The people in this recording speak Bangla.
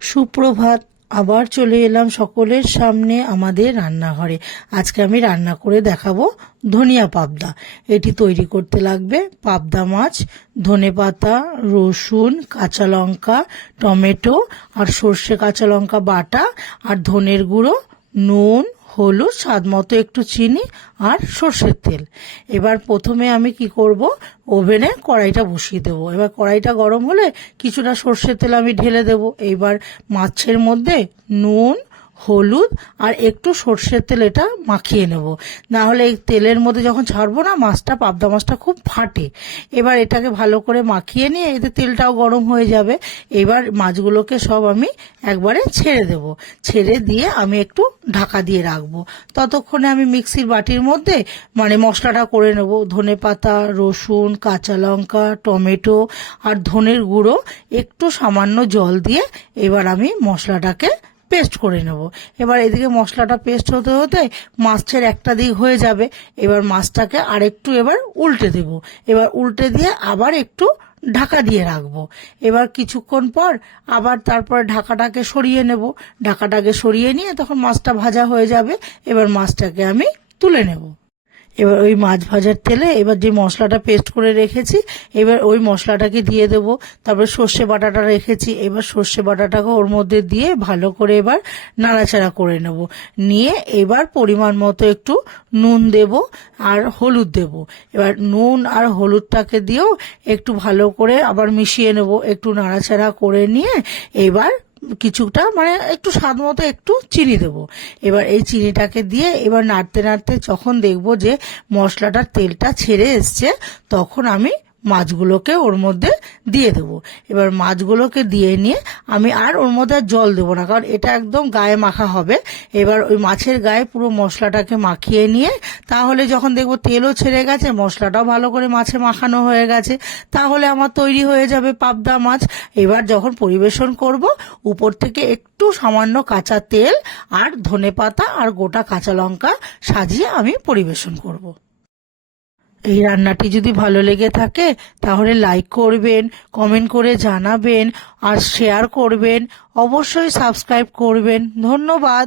সুপ্রভাত। আবার চলে এলাম সকলের সামনে আমাদের রান্নাঘরে। আজকে আমি রান্না করে দেখাবো ধনিয়া পাবদা। এটি তৈরি করতে লাগবে পাবদা মাছ, ধনেপাতা, রসুন, কাঁচা লঙ্কা, টমেটো আর সর্ষে কাঁচা লঙ্কা বাটা আর ধনের গুঁড়ো, নুন, হলুদ, স্বাদ মতো একটু চিনি আর সর্ষের তেল। এবার প্রথমে আমি কি করব, ওভেনে কড়াইটা বসিয়ে দেবো। এবার কড়াইটা গরম হলে কিছুটা সর্ষের তেল আমি ঢেলে দেবো। এবার মাছের মধ্যে নুন, হলুদ আর একটু সর্ষের তেল এটা মাখিয়ে নেব, না হলে এই তেলের মধ্যে যখন ছাড়বো না মাছটা, পাবদা মাছটা খুব ফাটে। এবার এটাকে ভালো করে মাখিয়ে নিয়ে এতে তেলটাও গরম হয়ে যাবে। এবার মাছগুলোকে সব আমি একবারে ছেড়ে দেব। ছেড়ে দিয়ে আমি একটু ঢাকা দিয়ে রাখবো। ততক্ষণে আমি মিক্সির বাটির মধ্যে মশলাটা করে নেব। ধনেপাতা, রসুন, কাঁচা লঙ্কা, টমেটো আর ধনের গুঁড়ো, একটু সামান্য জল দিয়ে এবার আমি মশলাটাকে পেস্ট করে নেব। এবার এদিকে মশলাটা পেস্ট হতে হতে মাছের একটা দিক হয়ে যাবে। এবার মাছটাকে আরেকটু এবার উল্টে দেব। এবার উল্টে দিয়ে আবার একটু ঢাকা দিয়ে রাখবো। এবার কিছুক্ষণ পর আবার তারপর ঢাকাটাকে সরিয়ে নেব। ঢাকাটাকে সরিয়ে নিয়ে তখন মাছটা ভাজা হয়ে যাবে। এবার মাছটাকে আমি তুলে নেব। এবার ওই মাছ ভাজার তেলে এবার যে মশলাটা পেস্ট করে রেখেছি, এবার ওই মশলাটাকে দিয়ে দেব। তারপরে সর্ষে বাটাটা রেখেছি, এবার সর্ষে বাটাটাকে ওর মধ্যে দিয়ে ভালো করে এবার নাড়াচাড়া করে নেব। নিয়ে এবার পরিমাণ মতো একটু নুন দেব আর হলুদ দেব। এবার নুন আর হলুদটাকে দিয়েও একটু ভালো করে আবার মিশিয়ে নেব। একটু নাড়াচাড়া করে নিয়ে এবার কিছুটা একটু স্বাদ মতো একটু চিনি দেব। এবার এই চিনিটাকে দিয়ে এবার নাড়তে নাড়তে যখন দেখবো যে মশলাটার তেলটা ছেড়ে এসছে, তখন আমি মাছগুলোকে ওর মধ্যে দিয়ে দেবো। এবার মাছগুলোকে দিয়ে নিয়ে আমি আর ওর মধ্যে জল দেবো না, কারণ এটা একদম গায়ে মাখা হবে। এবার ওই মাছের গায়ে পুরো মশলাটাকে মাখিয়ে নিয়ে তাহলে যখন দেখবো তেলও ছেড়ে গেছে, মশলাটাও ভালো করে মাছে মাখানো হয়ে গেছে, তাহলে আমার তৈরি হয়ে যাবে পাবদা মাছ। এবার যখন পরিবেশন করব, উপর থেকে একটু সামান্য কাঁচা তেল আর ধনেপাতা আর গোটা কাঁচা লঙ্কা সাজিয়ে আমি পরিবেশন করব। এই রান্নাটি যদি ভালো লেগে থাকে তাহলে লাইক করবেন, কমেন্ট করে জানাবেন আর শেয়ার করবেন। অবশ্যই সাবস্ক্রাইব করবেন। ধন্যবাদ।